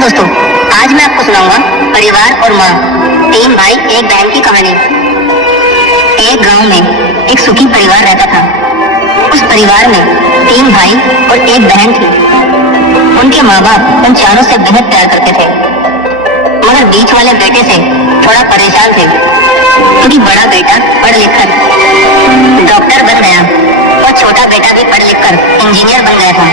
दोस्तों, आज मैं आपको सुनाऊंगा परिवार और माँ, 3 भाई एक बहन की कहानी। एक गांव में एक सुखी परिवार रहता था। उस परिवार में 3 भाई और एक बहन थी। उनके माँ बाप उन चारों से बेहद प्यार करते थे, मगर बीच वाले बेटे से थोड़ा परेशान थे, क्योंकि बड़ा बेटा पढ़ लिख कर डॉक्टर बन गया और छोटा बेटा भी पढ़ लिख कर इंजीनियर बन गया था।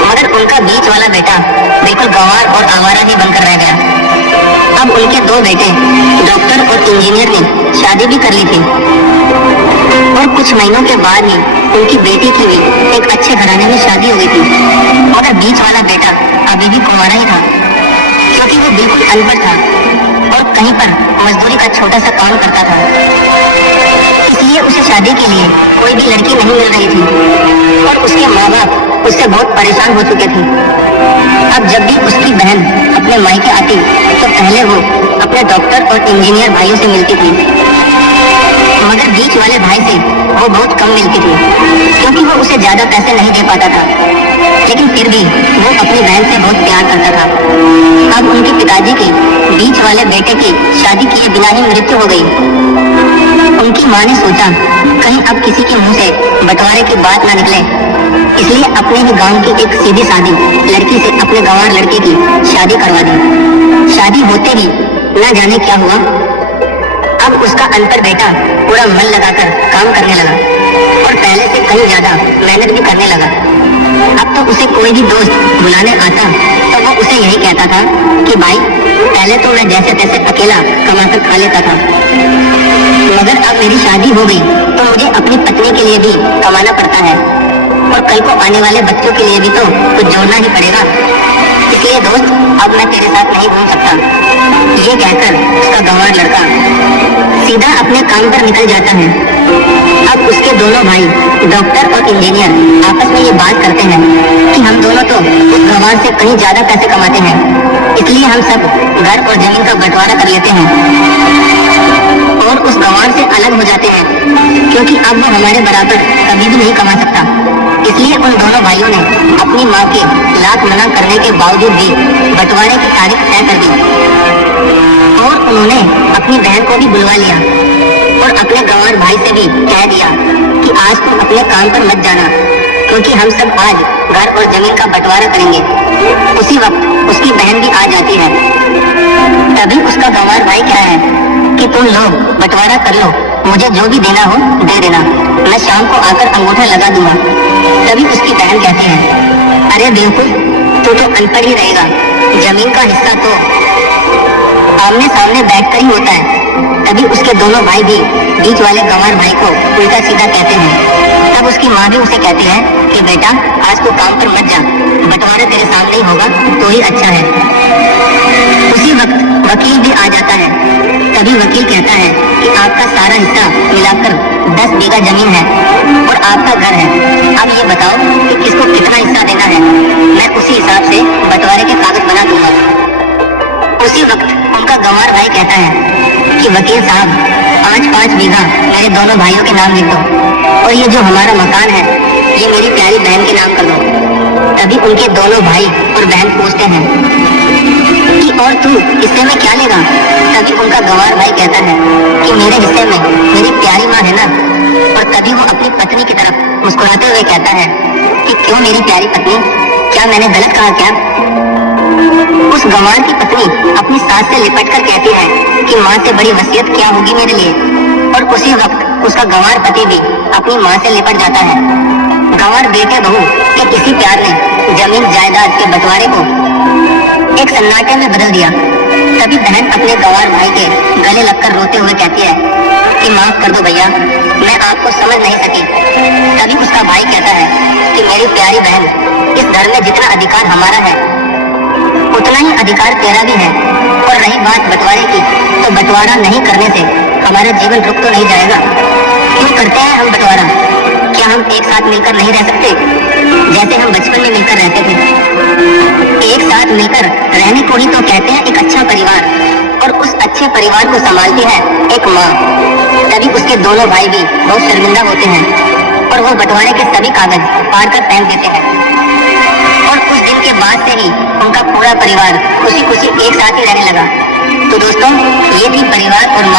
मगर उनका बीच वाला बेटा बिल्कुल गंवार और आवारा ही बनकर रह गया। अब उनके 2 बेटे डॉक्टर और इंजीनियर ने शादी भी कर ली थी, और कुछ महीनों के बाद ही उनकी बेटी की भी एक अच्छे घराने में शादी हो गई थी। मगर बीच वाला बेटा अभी भी कुंवारा ही था, क्योंकि वो बिल्कुल अनपढ़ था और कहीं पर मजदूरी का छोटा सा काम करता था। इसलिए उसे शादी के लिए कोई भी लड़की नहीं मिल रही थी, और उसके माँ बाप उससे बहुत परेशान हो चुके थे। अब जब भी उसकी बहन अपने मायके आती तो पहले वो अपने डॉक्टर और इंजीनियर भाइयों से मिलती थी, मगर बीच वाले भाई से वो बहुत कम मिलती थी, क्योंकि वो उसे ज्यादा पैसे नहीं दे पाता था। लेकिन फिर भी वो अपनी बहन से बहुत प्यार करता था। अब उनके पिताजी की बीच वाले बेटे की शादी किए बिना ही मृत्यु हो गई। उनकी माँ ने सोचा कहीं अब किसी के मुंह से बंटवारे की बात ना निकले, इसलिए अपने ही गांव की एक सीधी सादी लड़की से अपने गंवार लड़के की शादी करवा दी। शादी होते ही न जाने क्या हुआ, अब उसका अनपढ़ बेटा पूरा मन लगाकर काम करने लगा और पहले से कहीं ज्यादा मेहनत भी करने लगा। अब तो उसे कोई भी दोस्त बुलाने आता तो वो उसे यही कहता था कि भाई पहले तो मैं जैसे तैसे अकेला कमाकर खा लेता था, मगर अब मेरी शादी हो गई तो मुझे अपनी पत्नी के लिए भी कमाना पड़ता है, और कल को आने वाले बच्चों के लिए भी तो कुछ जोड़ना ही पड़ेगा। इसलिए दोस्त अब मैं तेरे साथ नहीं घूम सकता। ये कहकर उसका गंवार लड़का सीधा अपने काम पर निकल जाता है। अब उसके दोनों भाई डॉक्टर और इंजीनियर आपस में ये बात करते हैं कि हम दोनों तो उस गंवार से कहीं ज्यादा पैसे कमाते हैं, इसलिए हम सब घर और जमीन का बंटवारा कर लेते हैं और उस गंवार से अलग हो जाते हैं, क्योंकि अब वो हमारे बराबर कभी भी नहीं कमा सकता। इसलिए उन दोनों भाइयों ने अपनी माँ के लाख मना करने के बावजूद भी बंटवारे की तारीख तय कर दी, और उन्होंने अपनी बहन को भी बुलवा लिया और अपने गंवार भाई से भी कह दिया कि आज तुम अपने काम पर मत जाना, क्योंकि हम सब आज घर और जमीन का बंटवारा करेंगे। उसी वक्त उसकी बहन भी आ जाती है। तभी उसका गंवार भाई क्या है कि तुम लोग बंटवारा कर लो, मुझे जो भी देना हो दे देना, मैं शाम को आकर अंगूठा लगा दूंगा। तभी उसकी बहन कहती है, अरे बेवकूफ, तू तो अनपढ़ ही रहेगा, जमीन का हिस्सा तो आमने सामने बैठकर ही होता है। तभी उसके दोनों भाई भी बीच वाले गंवार भाई को उल्टा सीधा कहते हैं। तब उसकी माँ भी उसे कहती है कि बेटा आज तू काम पर मत जा, बंटवारा तेरे सामने ही होगा तो ही अच्छा है। उसी वक्त वकील भी आ जाता है। तभी वकील कहता है कि आपका सारा हिस्सा मिलाकर 10 बीघा जमीन है और आपका घर है। अब ये बताओ कि किसको कितना हिस्सा देना है, मैं उसी हिसाब से बंटवारे के कागज बना दूंगा। उसी वक्त उनका गंवार भाई कहता है कि वकील साहब 5-5 बीघा मेरे दोनों भाइयों के नाम लिख दो, और ये जो हमारा मकान है ये मेरी प्यारी बहन के नाम कर दो। तभी उनके दोनों भाई और बहन पूछते हैं कि और तू हिस्से में क्या लेगा? तभी उनका गंवार भाई कहता है कि मेरे हिस्से में मेरी प्यारी माँ है ना। और तभी वो अपनी पत्नी की तरफ मुस्कुराते हुए कहता है कि क्यों मेरी प्यारी पत्नी, क्या मैंने गलत कहा क्या? उस गंवार की पत्नी अपनी सास से लिपट कर कहती है कि माँ से बड़ी वसीयत क्या होगी मेरे लिए। और उसी वक्त उसका गंवार पति भी अपनी माँ से लिपट जाता है। गंवार बेटे बहू के किसी प्यार ने जमीन जायदाद के बंटवारे को एक सन्नाटे में बदल दिया। तभी बहन अपने गंवार भाई के गले लगकर रोते हुए कहती है कि माफ कर दो भैया, मैं आपको समझ नहीं सकी। तभी उसका भाई कहता है कि मेरी प्यारी बहन, इस घर में जितना अधिकार हमारा है उतना ही अधिकार तेरा भी है, और रही बात बंटवारे की, तो बंटवारा नहीं करने से हमारा जीवन रुक तो नहीं जाएगा। क्यों करते हैं हम बंटवारा? क्या हम एक साथ मिलकर नहीं रह सकते जैसे हम बचपन में मिलकर रहते थे? एक साथ मिलकर रहने को ही तो कहते हैं एक अच्छा परिवार, और उस अच्छे परिवार को संभालती है एक माँ। तभी उसके दोनों भाई भी बहुत शर्मिंदा होते हैं और वो बंटवारे के सभी कागज फाड़ कर फेंक देते हैं, और उस दिन के बाद से ही उनका पूरा परिवार खुशी खुशी एक साथ ही रहने लगा। तो दोस्तों, ये थी परिवार और माँ